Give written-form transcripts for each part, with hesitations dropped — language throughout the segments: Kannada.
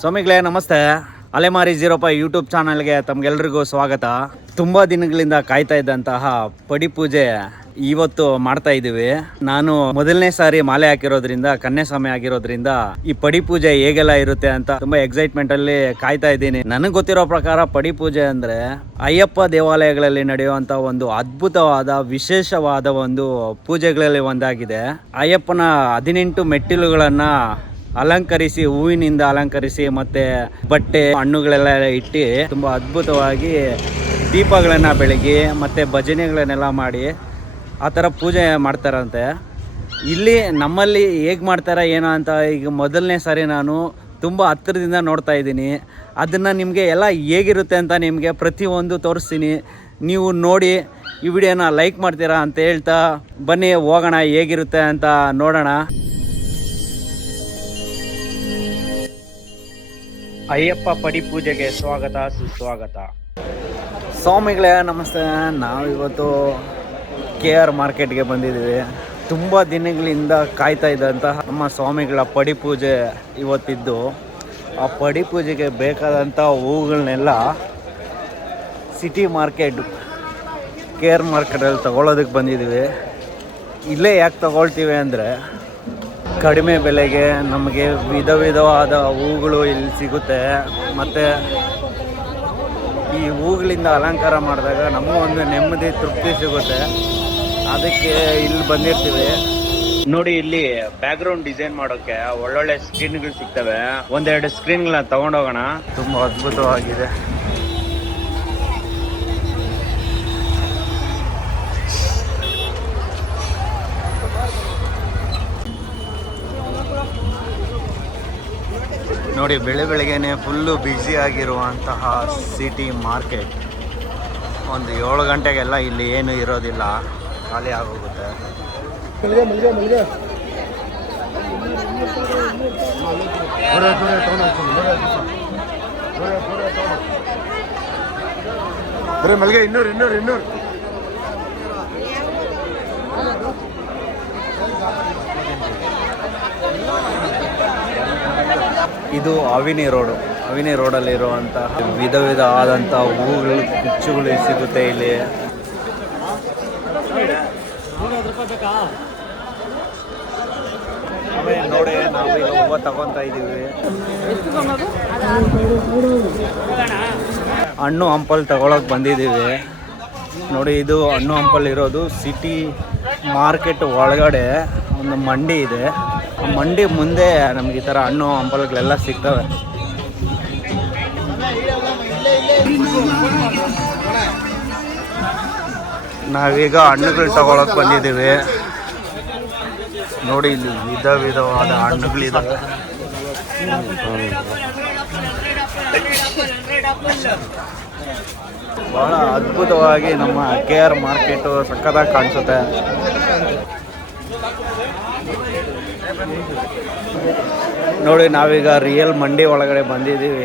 ಸ್ವಾಮಿಗಳೇ ನಮಸ್ತೆ. ಅಲೆಮಾರಿ 05 ಯೂಟ್ಯೂಬ್ ಚಾನಲ್ಗೆ ತಮಗೆಲ್ರಿಗೂ ಸ್ವಾಗತ. ತುಂಬ ದಿನಗಳಿಂದ ಕಾಯ್ತಾ ಇದ್ದಂತಹ ಪಡಿ ಪೂಜೆ ಇವತ್ತು ಮಾಡ್ತಾ ಇದ್ದೀವಿ. ನಾನು ಮೊದಲನೇ ಸಾರಿ ಮಾಲೆ ಹಾಕಿರೋದ್ರಿಂದ, ಕನ್ಯೆ ಸಮಯ ಆಗಿರೋದ್ರಿಂದ ಈ ಪಡಿ ಪೂಜೆ ಹೇಗೆಲ್ಲ ಇರುತ್ತೆ ಅಂತ ತುಂಬಾ ಎಕ್ಸೈಟ್ಮೆಂಟ್ ಅಲ್ಲಿ ಕಾಯ್ತಾ ಇದ್ದೀನಿ. ನನಗೆ ಗೊತ್ತಿರೋ ಪ್ರಕಾರ ಪಡಿ ಪೂಜೆ ಅಂದ್ರೆ ಅಯ್ಯಪ್ಪ ದೇವಾಲಯಗಳಲ್ಲಿ ನಡೆಯುವಂತ ಒಂದು ಅದ್ಭುತವಾದ ವಿಶೇಷವಾದ ಒಂದು ಪೂಜೆಗಳಲ್ಲಿ ಒಂದಾಗಿದೆ. ಅಯ್ಯಪ್ಪನ 18 ಮೆಟ್ಟಿಲುಗಳನ್ನ ಅಲಂಕರಿಸಿ, ಹೂವಿನಿಂದ ಅಲಂಕರಿಸಿ ಮತ್ತೆ ಬಟ್ಟೆ ಹಣ್ಣುಗಳೆಲ್ಲ ಇಟ್ಟು ತುಂಬಾ ಅದ್ಭುತವಾಗಿ ದೀಪಗಳನ್ನ ಬೆಳಗಿ ಮತ್ತೆ ಭಜನೆಗಳನ್ನೆಲ್ಲ ಮಾಡಿ ಆ ಥರ ಪೂಜೆ ಮಾಡ್ತಾರಂತೆ. ಇಲ್ಲಿ ನಮ್ಮಲ್ಲಿ ಹೇಗೆ ಮಾಡ್ತಾರೆ ಏನೋ ಅಂತ ಈಗ ಮೊದಲನೇ ಸಾರಿ ನಾನು ತುಂಬ ಹತ್ತಿರದಿಂದ ನೋಡ್ತಾ ಇದ್ದೀನಿ. ಅದನ್ನು ನಿಮಗೆ ಎಲ್ಲ ಹೇಗಿರುತ್ತೆ ಅಂತ ನಿಮಗೆ ಪ್ರತಿಯೊಂದು ತೋರಿಸ್ತೀನಿ. ನೀವು ನೋಡಿ ಈ ವಿಡಿಯೋನ ಲೈಕ್ ಮಾಡ್ತೀರಾ ಅಂತ ಹೇಳ್ತಾ ಬನ್ನಿ ಹೋಗೋಣ, ಹೇಗಿರುತ್ತೆ ಅಂತ ನೋಡೋಣ. ಅಯ್ಯಪ್ಪ ಪಡಿ ಪೂಜೆಗೆ ಸ್ವಾಗತ ಸುಸ್ವಾಗತ. ಸ್ವಾಮಿಗಳೇ ನಮಸ್ತೆ. ನಾವಿವತ್ತು KR ಮಾರ್ಕೆಟ್ಗೆ ಬಂದಿದ್ದೀವಿ. ತುಂಬ ದಿನಗಳಿಂದ ಕಾಯ್ತಾ ಇದ್ದಂತಹ ನಮ್ಮ ಸ್ವಾಮಿಗಳ ಪಡಿ ಪೂಜೆ ಇವತ್ತಿದ್ದು. ಆ ಪಡಿ ಪೂಜೆಗೆ ಬೇಕಾದಂಥ ಹೂಗಳನ್ನೆಲ್ಲ ಸಿಟಿ ಮಾರ್ಕೆಟ್ KR ಮಾರ್ಕೆಟಲ್ಲಿ ತಗೊಳ್ಳೋದಕ್ಕೆ ಬಂದಿದ್ದೀವಿ. ಇಲ್ಲೇ ಯಾಕೆ ತಗೊಳ್ತೀವಿ ಅಂದರೆ ಕಡಿಮೆ ಬೆಲೆಗೆ ನಮಗೆ ವಿಧ ವಿಧವಾದ ಹೂಗಳು ಇಲ್ಲಿ ಸಿಗುತ್ತೆ. ಮತ್ತು ಈ ಹೂಗಳಿಂದ ಅಲಂಕಾರ ಮಾಡಿದಾಗ ನಮಗೂ ಒಂದು ನೆಮ್ಮದಿ ತೃಪ್ತಿ ಸಿಗುತ್ತೆ. ಅದಕ್ಕೆ ಇಲ್ಲಿ ಬಂದಿರ್ತೀವಿ. ನೋಡಿ, ಇಲ್ಲಿ ಬ್ಯಾಕ್ ಗ್ರೌಂಡ್ ಡಿಸೈನ್ ಮಾಡೋಕ್ಕೆ ಒಳ್ಳೊಳ್ಳೆ ಸ್ಕ್ರೀನ್ಗಳು ಸಿಗ್ತವೆ. ಒಂದೆರಡು ಸ್ಕ್ರೀನ್ಗಳನ್ನ ತಗೊಂಡೋಗೋಣ. ತುಂಬ ಅದ್ಭುತವಾಗಿದೆ. ನೋಡಿ, ಬೆಳಗ್ಗೆನೆ ಫುಲ್ಲು ಬ್ಯುಸಿ ಆಗಿರುವಂತಹ ಸಿಟಿ ಮಾರ್ಕೆಟ್. ಒಂದು 7 ಗಂಟೆಗೆಲ್ಲ ಇಲ್ಲಿ ಏನು ಇರೋದಿಲ್ಲ, ಖಾಲಿ ಆಗೋಗುತ್ತೆ. ಮಲ್ಲಿಗೆ 200 ಇದು ಅವಿನಿ ರೋಡಲ್ಲಿರುವಂತಹ ವಿಧ ಆದಂಥ ಹೂಗಳು, ಕುಚ್ಚುಗಳು ಸಿಗುತ್ತೆ ಇಲ್ಲಿ. ನೋಡಿ, ನಾವೀಗ ಹೂವು ತಗೊತಾ ಇದ್ದೀವಿ. ಹಣ್ಣು ಹಂಪಲ್ ತಗೊಳಕ್ ಬಂದಿದ್ದೀವಿ. ನೋಡಿ, ಇದು ಹಣ್ಣು ಹಂಪಲ್ ಇರೋದು ಸಿಟಿ ಮಾರ್ಕೆಟ್ ಒಳಗಡೆ ಒಂದು ಮಂಡಿ ಇದೆ. ಆ ಮಂಡಿ ಮುಂದೆ ನಮ್ಗೆ ಈ ಥರ ಹಣ್ಣು ಹಂಪಲುಗಳೆಲ್ಲ ಸಿಗ್ತವೆ. ನಾವೀಗ ಹಣ್ಣುಗಳು ತಗೊಳಕ್ ಬಂದಿದ್ದೀವಿ. ನೋಡಿ, ಇಲ್ಲಿ ವಿಧವಾದ ಹಣ್ಣುಗಳಿದ್ದಾವೆ. ಬಹಳ ಅದ್ಭುತವಾಗಿ ನಮ್ಮ KR ಮಾರ್ಕೆಟು ಸಕ್ಕತ್ತಾಗಿ ಕಾಣಿಸುತ್ತೆ. ನೋಡಿ, ನಾವೀಗ ರಿಯಲ್ ಮಂಡಿ ಒಳಗಡೆ ಬಂದಿದ್ದೀವಿ.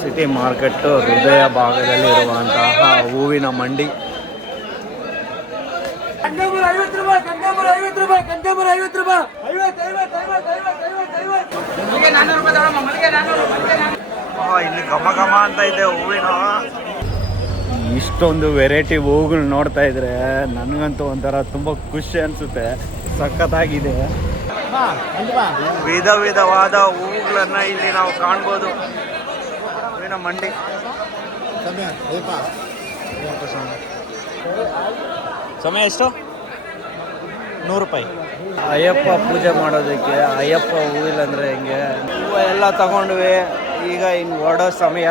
ಸಿಟಿ ಮಾರ್ಕೆಟ್ ಹೃದಯ ಭಾಗದಲ್ಲಿ ಇರುವಂತಹ ಹೂವಿನ ಮಂಡಿ. ಇಲ್ಲಿ ಘಮ ಅಂತ ಇದೆ ಹೂವಿನ. ಇಷ್ಟೊಂದು ವೆರೈಟಿ ಹೂಗಳು ನೋಡ್ತಾ ಇದ್ರೆ ನನಗಂತೂ ಒಂಥರ ತುಂಬ ಖುಷಿ ಅನಿಸುತ್ತೆ. ಸಖತ್ತಾಗಿದೆ. ವಿಧವಾದ ಹೂಗಳನ್ನ ಇಲ್ಲಿ ನಾವು ಕಾಣ್ಬೋದು. ಹೂವಿನ ಮಂಡಿ. ಸಮಯ ಎಷ್ಟು? 100 ರೂಪಾಯಿ. ಅಯ್ಯಪ್ಪ ಪೂಜೆ ಮಾಡೋದಕ್ಕೆ ಅಯ್ಯಪ್ಪ ಹೂವಿಲ್ಲ ಅಂದರೆ ಹೆಂಗೆ? ಹೂವು ಎಲ್ಲ ತಗೊಂಡ್ವಿ. ಈಗ ಇನ್ನು ಹೊರಡೋ ಸಮಯ.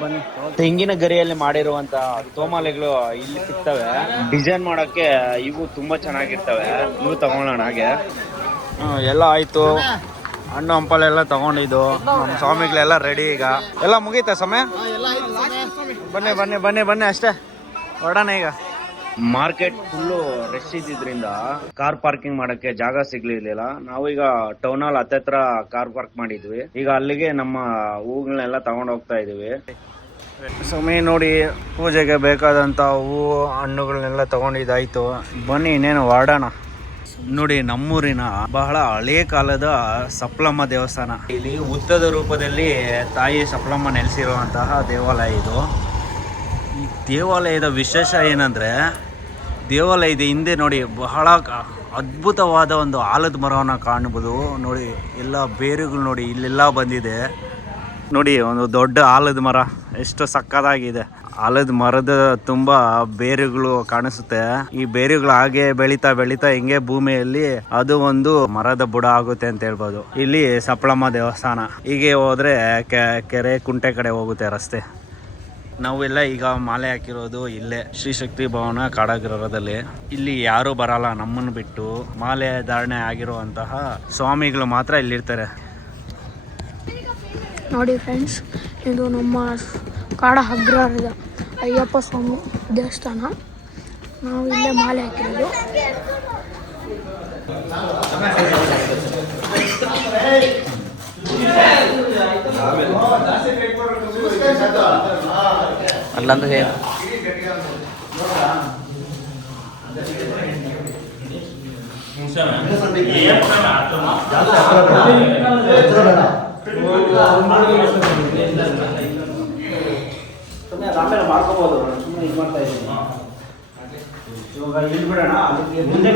ಬನ್ನಿ. ತೆಂಗಿನ ಗರಿಯಲ್ಲಿ ಮಾಡಿರುವಂತ ತೋಮಾಲೆಗಳು ಇಲ್ಲಿ ಸಿಗ್ತವೆ. ಡಿಸೈನ್ ಮಾಡೋಕ್ಕೆ ಇವು ತುಂಬಾ ಚೆನ್ನಾಗಿರ್ತವೆ. ಇವು ತಗೊಳ್ಳೋಣ. ಹಾಗೆ ಎಲ್ಲ ಆಯ್ತು. ಹಣ್ಣು ಹಂಪಲೆಲ್ಲ ತಗೊಂಡಿದ್ದು. ನಮ್ಮ ಸ್ವಾಮಿಗಳೆಲ್ಲ ರೆಡಿ. ಈಗ ಎಲ್ಲ ಮುಗೀತಾ ಸಮಯ? ಬನ್ನಿ ಅಷ್ಟೇ, ಹೊರಡೋಣ ಈಗ. ಮಾರ್ಕೆಟ್ ಫುಲ್ಲು ರಶ್ ಇದ್ದಿದ್ರಿಂದ ಕಾರ್ ಪಾರ್ಕಿಂಗ್ ಮಾಡಕ್ಕೆ ಜಾಗ ಸಿಗ್ಲಿರ್ಲಿಲ್ಲ. ನಾವೀಗ ಟೌನ್ ಹಾಲ್ ಹತ್ತತ್ರ ಕಾರ್ ಪಾರ್ಕ್ ಮಾಡಿದ್ವಿ. ಈಗ ಅಲ್ಲಿಗೆ ನಮ್ಮ ಹೂಗಳನ್ನೆಲ್ಲ ತಗೊಂಡು ಹೋಗ್ತಾ ಇದೀವಿ. ಸಮಯ ನೋಡಿ, ಪೂಜೆಗೆ ಬೇಕಾದಂತ ಹೂವು ಹಣ್ಣುಗಳನ್ನೆಲ್ಲ ತಗೊಂಡಿದ್ದಾಯ್ತು. ಬನ್ನಿ ಇನ್ನೇನು ಹೊರಡೋಣ. ನೋಡಿ ನಮ್ಮೂರಿನ ಬಹಳ ಹಳೇ ಕಾಲದ ಸಪ್ಲಮ್ಮ ದೇವಸ್ಥಾನ. ಇಲ್ಲಿ ಉದ್ದದ ರೂಪದಲ್ಲಿ ತಾಯಿ ಸಪ್ಲಮ್ಮ ನೆಲೆಸಿರುವಂತಹ ದೇವಾಲಯ ಇದು. ಈ ದೇವಾಲಯದ ವಿಶೇಷ ಏನಂದರೆ, ದೇವಾಲಯದ ಹಿಂದೆ ನೋಡಿ ಬಹಳ ಅದ್ಭುತವಾದ ಒಂದು ಆಲದ ಮರವನ್ನು ಕಾಣ್ಬೋದು. ನೋಡಿ ಎಲ್ಲ ಬೇರುಗಳು ನೋಡಿ ಇಲ್ಲೆಲ್ಲ ಬಂದಿದೆ. ನೋಡಿ ಒಂದು ದೊಡ್ಡ ಆಲದ ಮರ ಎಷ್ಟು ಸಕ್ಕತ್ತಾಗಿದೆ. ಆಲದ ಮರದ ತುಂಬ ಬೇರುಗಳು ಕಾಣಿಸುತ್ತೆ. ಈ ಬೇರುಗಳು ಹಾಗೆ ಬೆಳೀತಾ ಬೆಳೀತಾ ಹಿಂಗೆ ಭೂಮಿಯಲ್ಲಿ ಅದು ಒಂದು ಮರದ ಬುಡ ಆಗುತ್ತೆ ಅಂತ ಹೇಳ್ಬೋದು. ಇಲ್ಲಿ ಸಪ್ಲಮ್ಮ ದೇವಸ್ಥಾನ. ಹೀಗೆ ಹೋದ್ರೆ ಕೆರೆ ಕುಂಟೆ ಕಡೆ ಹೋಗುತ್ತೆ ರಸ್ತೆ. ನಾವೆಲ್ಲ ಈಗ ಮಾಲೆ ಹಾಕಿರೋದು ಇಲ್ಲೇ ಶ್ರೀ ಶಕ್ತಿ ಭವನ ಕಾಡಾಗರದಲ್ಲಿ. ಇಲ್ಲಿ ಯಾರು ಬರಲ್ಲ ನಮ್ಮನ್ನು ಬಿಟ್ಟು. ಮಾಲೆ ಧಾರಣೆ ಆಗಿರುವಂತಹ ಸ್ವಾಮಿಗಳು ಮಾತ್ರ ಇಲ್ಲಿರ್ತಾರೆ. ನೋಡಿ ಫ್ರೆಂಡ್ಸ್, ಇದು ನಮ್ಮ ಕಾಡಹಗ್ರಹದ ಅಯ್ಯಪ್ಪ ಸ್ವಾಮಿ ದೇವಸ್ಥಾನ. ನಾವು ಇಲ್ಲೇ ಮಾಲೆ ಹಾಕಿರೋದು. ಅಲ್ಲಂದ್ರೆ ಆಮೇಲೆ ಮಾಡ್ಕೋಬಹುದು. ಸುಮ್ಮನೆ ಇದು ಮಾಡ್ತಾ ಇದ್ದೀನಿ. ಇವಾಗ ಇಲ್ಲಿ ಬಿಡೋಣ. ಅದಕ್ಕೆ ಮುಂದೆ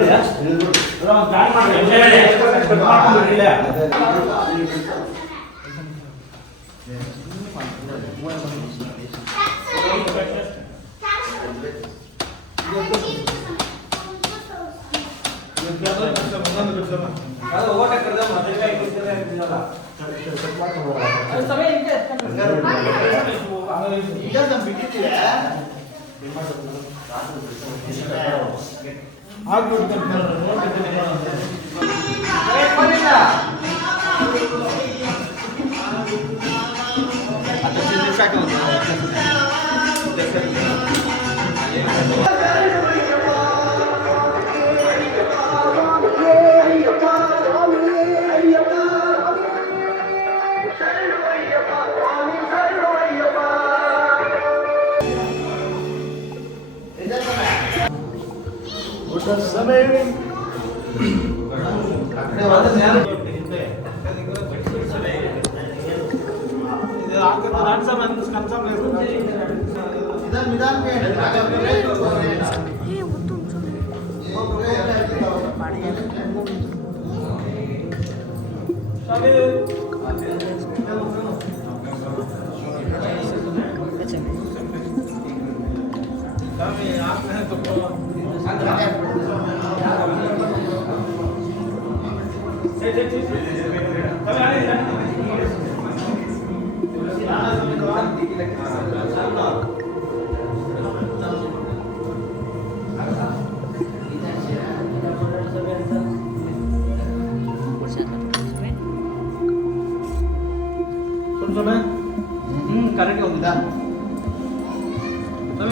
ಕರೆಕ್ಟ್ ಹೋಗಿದ್ದಾ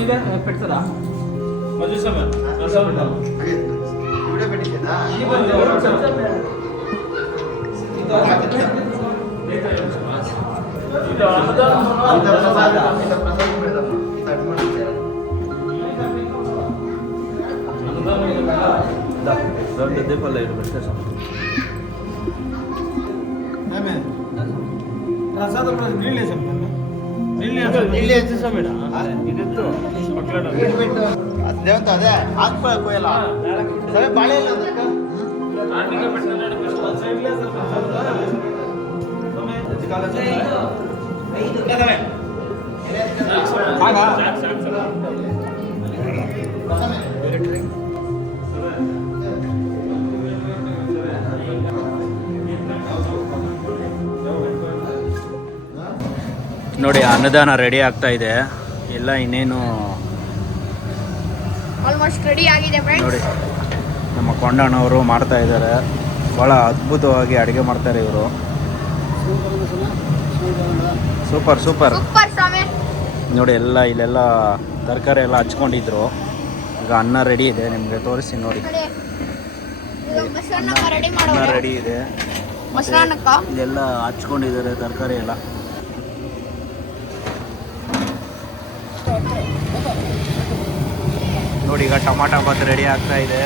ಇದೆ ಪೆಡ್ತದ ಮಧು ಸಮಯ ವಿಡಿಯೋ ಬಿಟ್ಟಿದ್ದಾ ಈ ಬಂದು ಇದು ಪ್ರಸಾದ ಮೇಡಮ್ ಇದು ಮಾಡಿದ್ದೀರಾ ದೊಡ್ಡ ದೀಪಲ್ಲ ಇರಬೇಕು ಸರ್ ಆಮೇಲೆ ಪ್ರಸಾದ ನೀಳೆ ಸರ್ ನೀಳೆ ಹೆಚ್ಚು ಮೇಡ ಇದಿತ್ತು ಇಟ್ಬಿಟ್ಟು ದೇವಂತ ಅದೇ ಹಾಕ್ಬೇಕು ಎಲ್ಲ ಸರಿ ಬಾಳೆ ಇಲ್ಲ ಅದಕ್ಕೆ ನೋಡಿ ಅನ್ನದಾನ ರೆಡಿ ಆಗ್ತಾ ಇದೆ ಎಲ್ಲ. ಇನ್ನೇನು ಆಲ್ಮೋಸ್ಟ್ ರೆಡಿ ಆಗಿದೆ ಫ್ರೆಂಡ್ಸ್. ನೋಡಿ ನಮ್ಮ ಕೊಂಡಣ್ಣವರು ಮಾಡ್ತಾ ಇದ್ದಾರೆ. ಭಾಳ ಅದ್ಭುತವಾಗಿ ಅಡುಗೆ ಮಾಡ್ತಾರೆ ಇವರು. ಸೂಪರ್ ಸೂಪರ್ ಸೂಪರ್ ಸ್ವಾಮಿ. ನೋಡಿ ಎಲ್ಲ ಇಲ್ಲೆಲ್ಲ ತರಕಾರಿ ಎಲ್ಲ ಹಚ್ಕೊಂಡಿದ್ರು. ಈಗ ಅನ್ನ ರೆಡಿ ಇದೆ, ನಿಮಗೆ ತೋರಿಸಿ ನೋಡಿ. ಅನ್ನ ರೆಡಿ ಇದೆ, ಇದೆಲ್ಲ ಹಚ್ಕೊಂಡಿದ್ದಾರೆ ತರಕಾರಿ ಎಲ್ಲ. ನೋಡಿ ಈಗ ಟೊಮಾಟೊ ಬಾತ್ ರೆಡಿ ಆಗ್ತಾ ಇದೆ.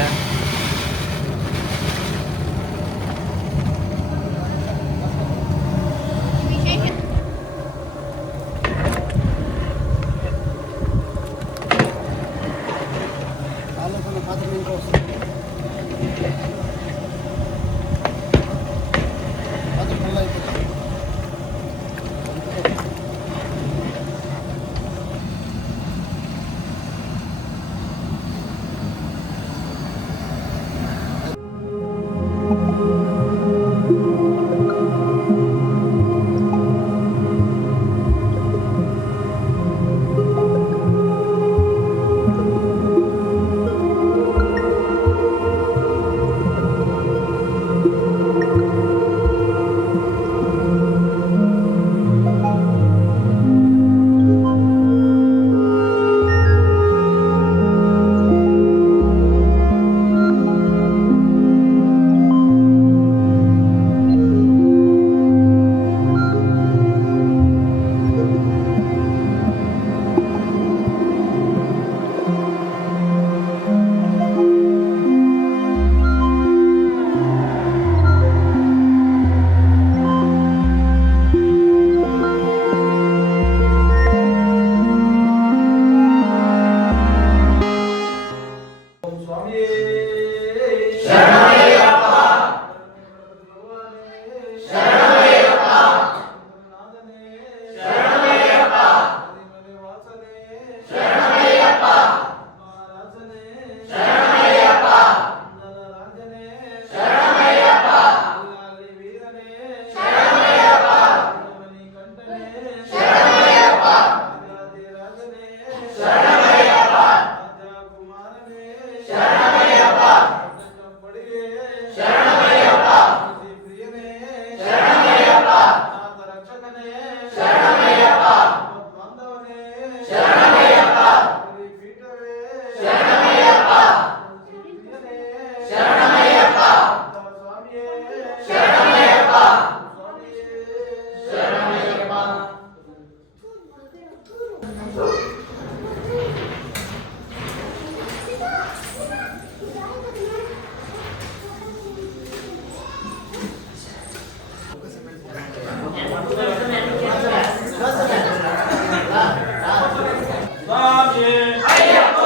ಅಯ್ಯಪ್ಪ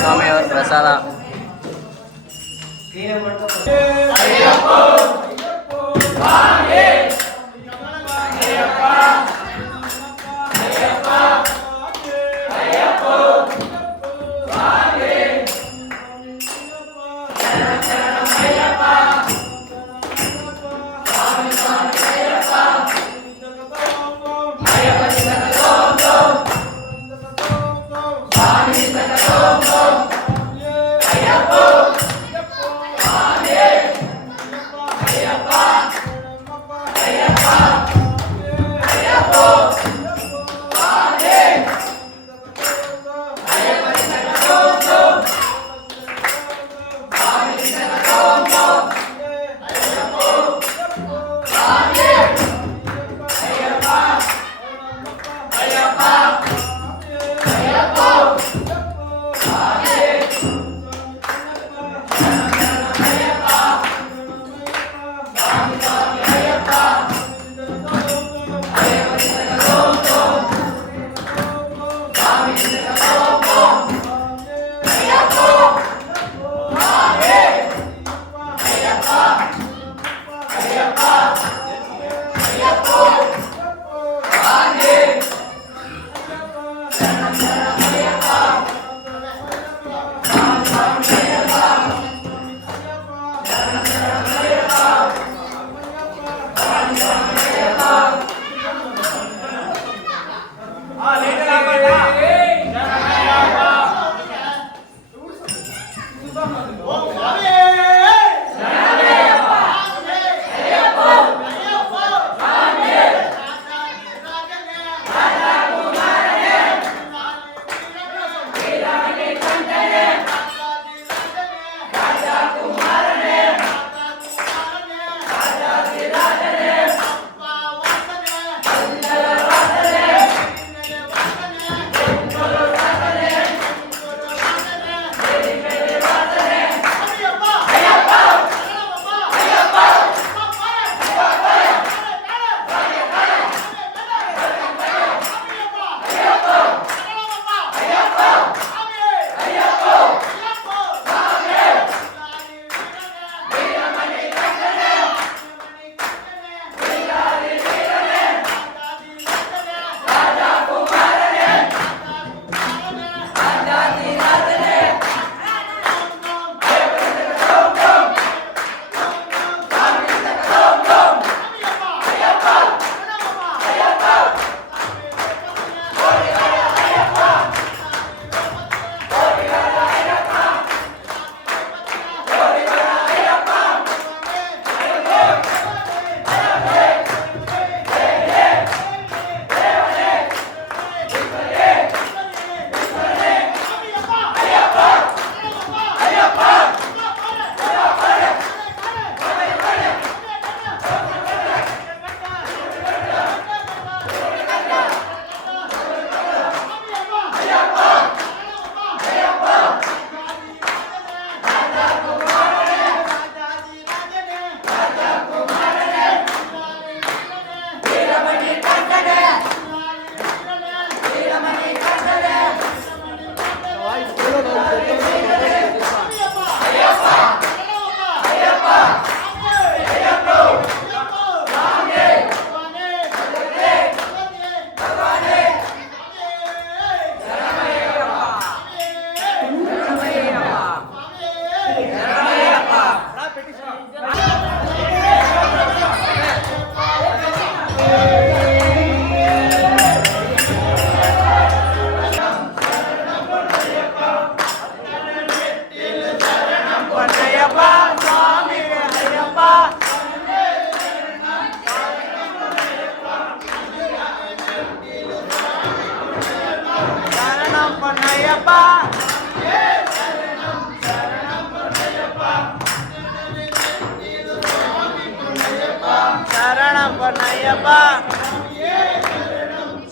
ಸ್ವಾಮಿ ಅವ್ರ ಪ್ರಸಾದ.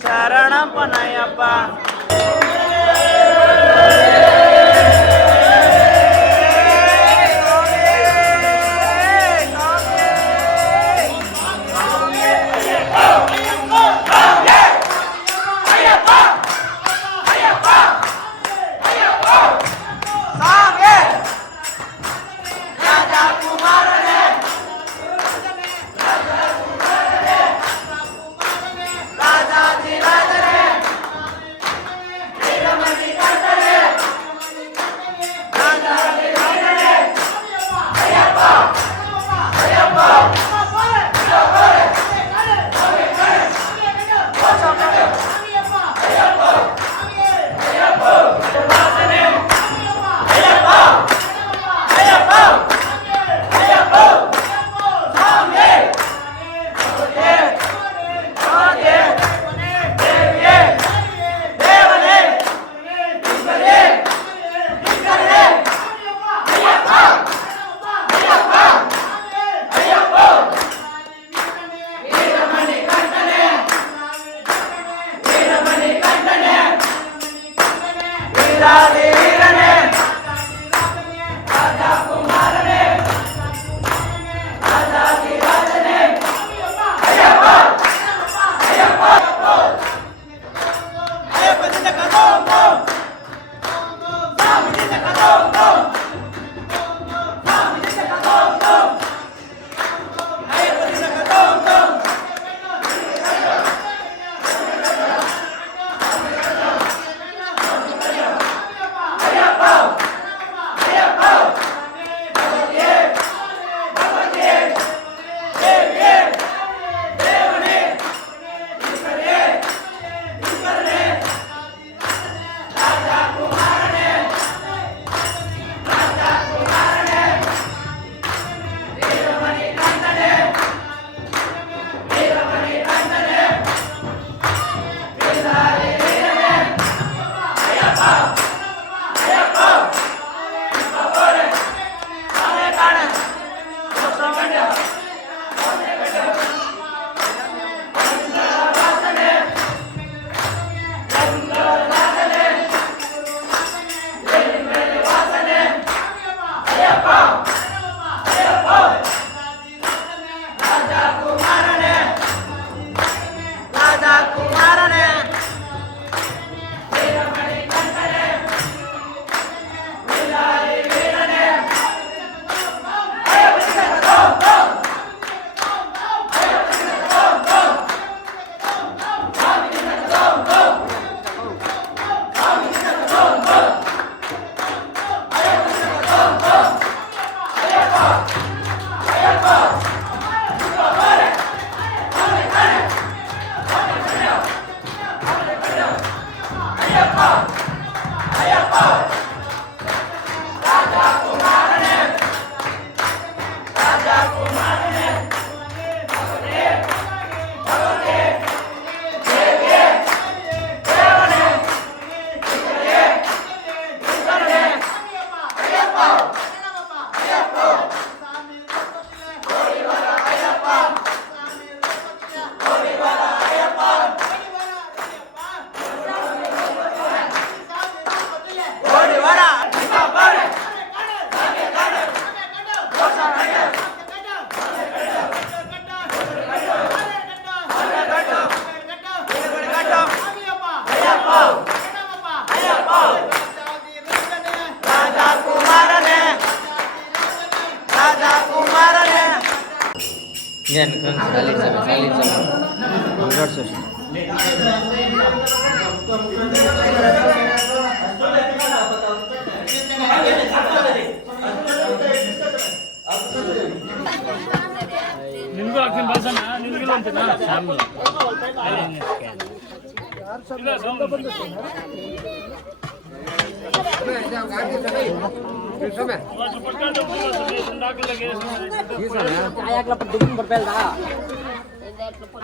ಶರಣಪ್ಪನಯ್ಯಪ್ಪ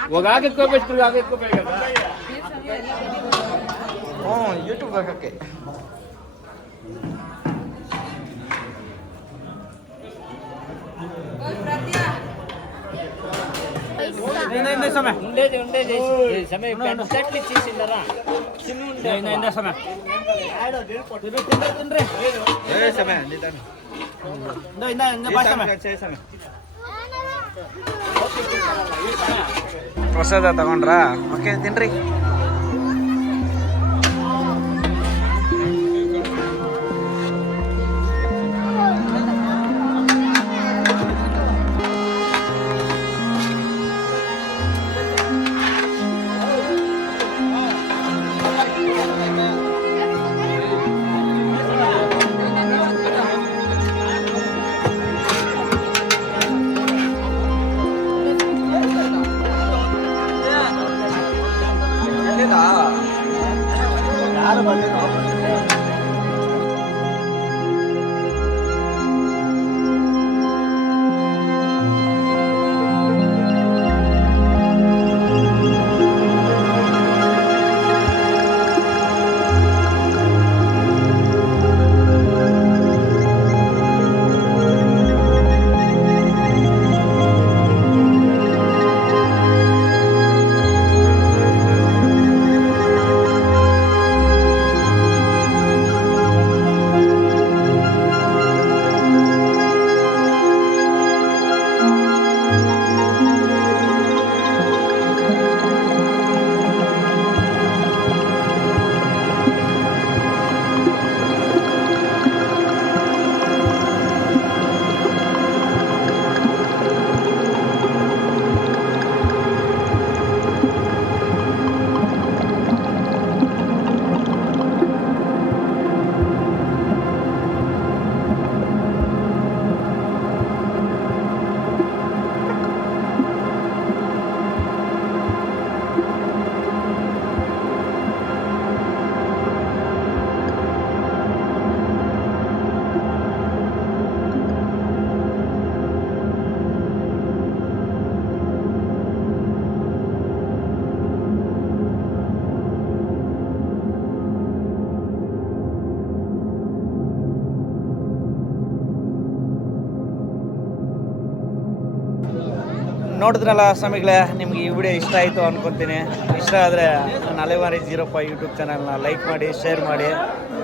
ಹೋಗಾಕ ಯೂಟ್ಯೂಬ್ ಹಾಕಕ್ಕೆ ಪ್ರಸಾದ ತಗೊಂಡ್ರಾ? ಓಕೆ ತಿನ್ರಿ. ನೋಡಿದ್ರಲ್ಲ ಸ್ವಾಮಿಗಳೇ, ನಿಮ್ಗೆ ಈ ವಿಡಿಯೋ ಇಷ್ಟ ಆಯಿತು ಅನ್ಕೊತೀನಿ. ಇಷ್ಟ ಆದರೆ ನನ್ನ ಅಲೆಮಾರಿ 05 ಯೂಟ್ಯೂಬ್ ಚಾನಲ್ನ ಲೈಕ್ ಮಾಡಿ, ಶೇರ್ ಮಾಡಿ,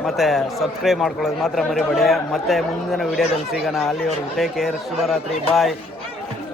ಮತ್ತು ಸಬ್ಸ್ಕ್ರೈಬ್ ಮಾಡ್ಕೊಳ್ಳೋದು ಮಾತ್ರ ಮರಿಬೇಡಿ. ಮತ್ತೆ ಮುಂದಿನ ವಿಡಿಯೋದಲ್ಲಿ ಸಿಗೋಣ. ಅಲ್ಲಿವರೆಗೂ ಟೇಕ್ ಕೇರ್. ಶುಭರಾತ್ರಿ. ಬಾಯ್.